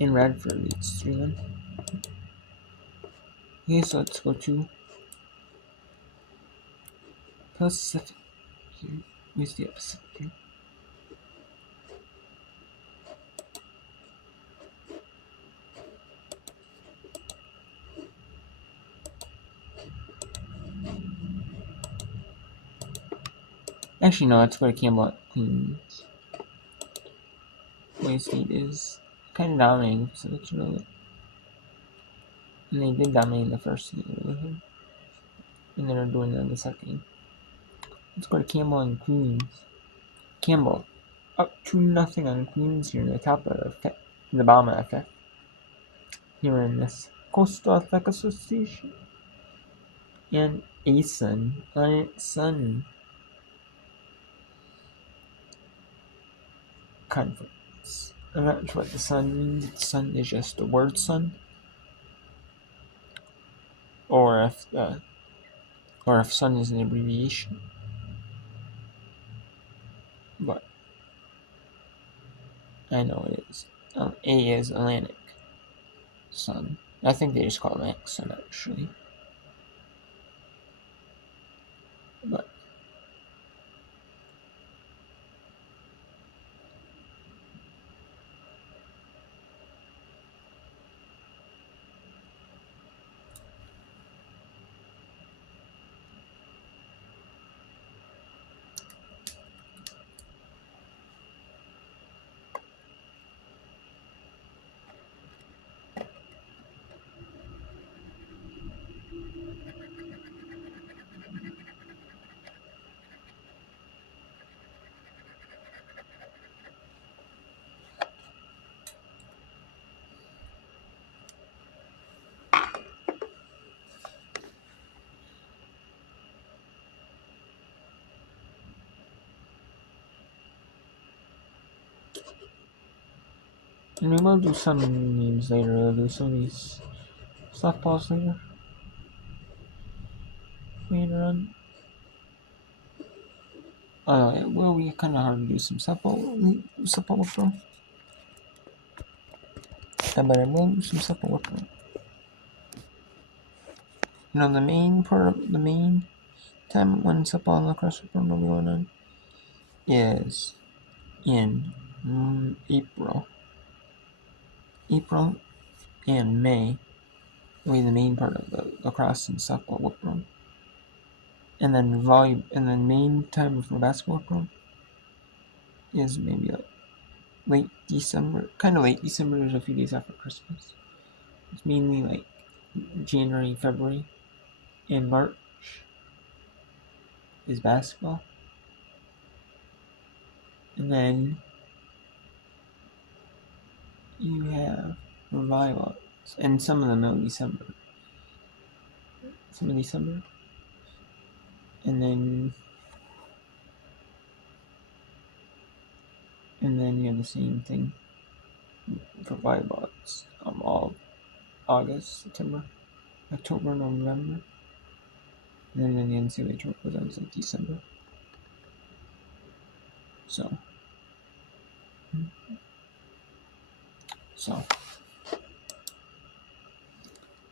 In Radford, it's 3-1. Okay, so let's go to Pacific here. Where's the Pacific here? Actually, no, let's go to Campbell at Queens. Wayne State is kind of dominating Pacific, you know that. And they did dominate the first game, and they're doing it in the second game. Let's go to Campbell and Queens. Campbell up 2-0 on Queens here in the top of the fifth, in the bottom of the fifth. Here in this Coastal Athletic Association. And Sun Conference. I'm not sure what the Sun means. Sun is just the word Sun, or if Sun is an abbreviation. But I know it is. A is Atlantic Sun. I think they just call it Atlantic Sun actually. But and we will do some names later. We'll do some of these softballs later on. It will be kind of hard to do some softball with them. But I will do some softball with them. You know, the main time when softball and lacrosse will be going on is in April and May will be the main part of the lacrosse and softball work run. And then main time for basketball work run is maybe like late December. Kind of late December, there's a few days after Christmas. It's mainly like January, February, and March is basketball. And then you have revivals, and some of them in December. And then you have the same thing for volleyballs. All August, September, October, November. And then the NCAA tour goes on to December. So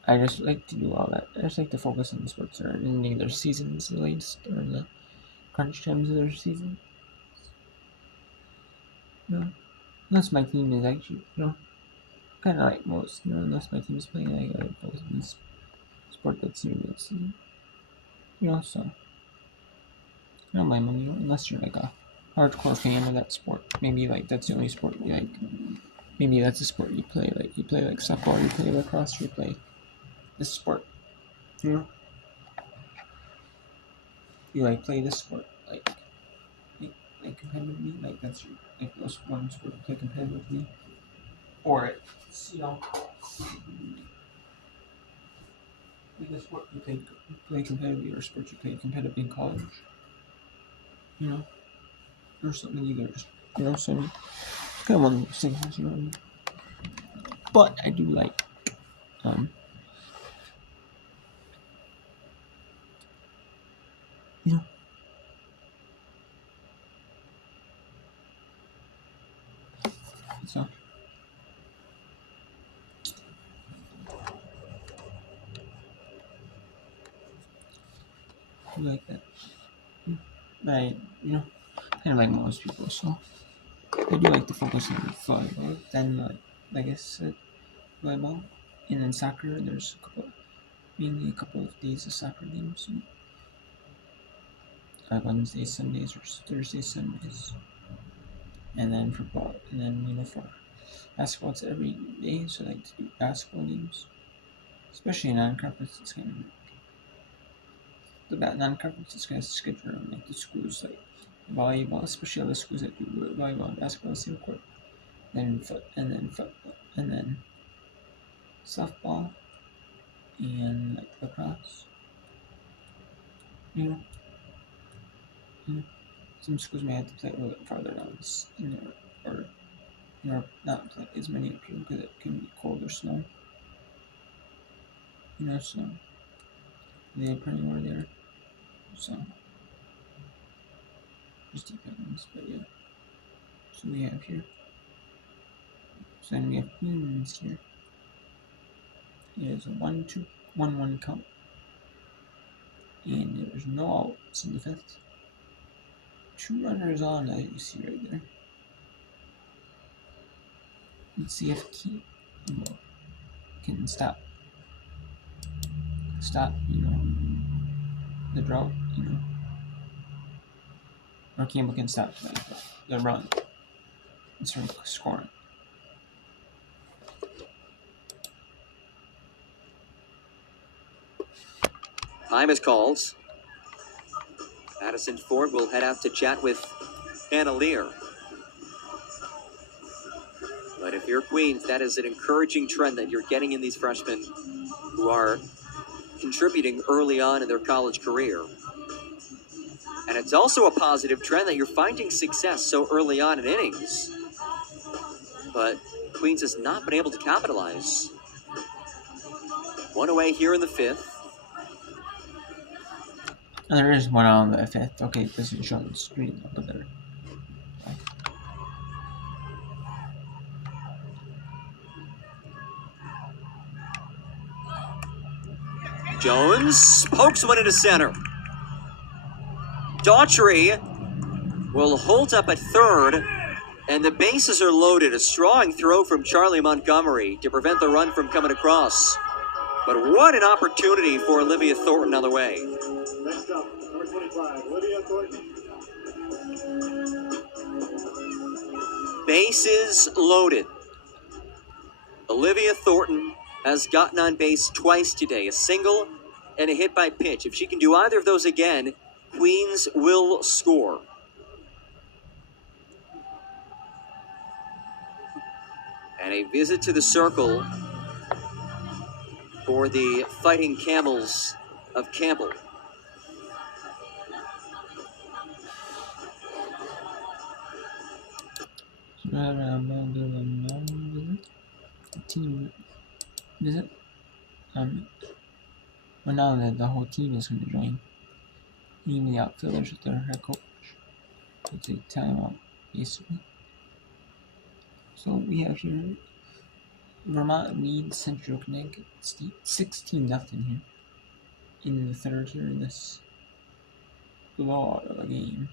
I just like to do all that. I just like to focus on the sports that are ending their seasons the latest during the crunch times of their season. Unless my team is actually, kind of like most, unless my team is playing, I gotta focus on this sport that's new this season. So I don't blame them, unless you're like a hardcore fan of that sport. Maybe like that's the only sport you like. Maybe that's a sport you play. Like you play like softball, you play lacrosse, you play this sport. You like play this sport like competitively. Like that's your most one sport you play competitively, or it's like a sport you play competitively, or a sport you play competitively in college. Or something either. So it's kind of one of those things, But I do like, so do like that. But kind of like most people, so I do like to focus on volleyball. Then, like I said, volleyball, and then soccer. There's mainly a couple of days of soccer games. Wednesdays, Sundays, or Thursdays, Sundays, and then football, and then for basketball, it's every day. So I like to do basketball games, especially in non-conference. It's kind of the non-conference is kind of scheduled around like the schools like volleyball, especially other schools that do volleyball and basketball on the same court. Then football, and then softball, and like lacrosse. You know, you know, some schools may have to play a little bit farther down, or not play as many up here because it can be cold or snow. So they depending where they're. So just depends, but yeah. So we have here. So then we have Queens here. It is a 1-2, 1-1 count, and there's no outs in the fifth. 2 runners on that you see right there. Let's see if Key can stop the drought, or Campbell can stop the run and start scoring. Time is called. Madison Ford will head out to chat with Hannah Lear. But if you're Queens, that is an encouraging trend that you're getting in these freshmen who are contributing early on in their college career. And it's also a positive trend that you're finding success so early on in innings. But Queens has not been able to capitalize. One away here in the fifth. And there is one on the fifth. Okay, it doesn't show on the screen, but there. Jones pokes one into center. Daughtry will hold up at third, and the bases are loaded. A strong throw from Charlie Montgomery to prevent the run from coming across. But what an opportunity for Olivia Thornton on the way. Next up, number 25, Olivia Thornton. Bases loaded. Olivia Thornton has gotten on base twice today, a single and a hit by pitch. If she can do either of those again, Queens will score. And a visit to the circle for the Fighting Camels of Campbell. Team visit. Well, now that the whole team is going to join, even the outfielders with their head coach, to take time out, basically. So we have here Vermont leads Central Connecticut 16-0 here in the third here in this blowout of a game.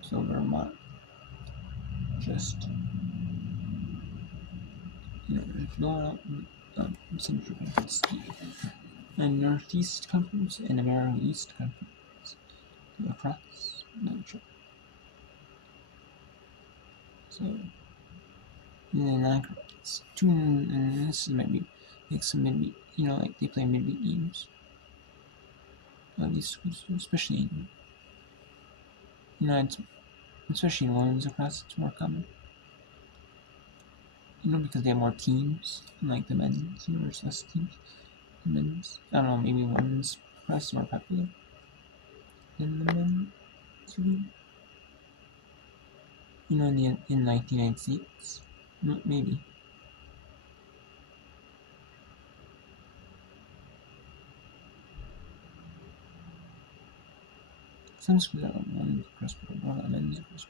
So Vermont just blowing out Central Connecticut and Northeast Conference and American East Conference. Lacrosse, Metro. So and then it's two, and this is maybe like some midweek, like they play midweek games. These schools, especially it's especially in women's lacrosse, it's more common. Because they have more teams, unlike the men's. There's less teams. The men's, I don't know, maybe women's lacrosse is more popular than the men's league. In like the United States, maybe. Some schools have women's lacrosse, but not men's lacrosse.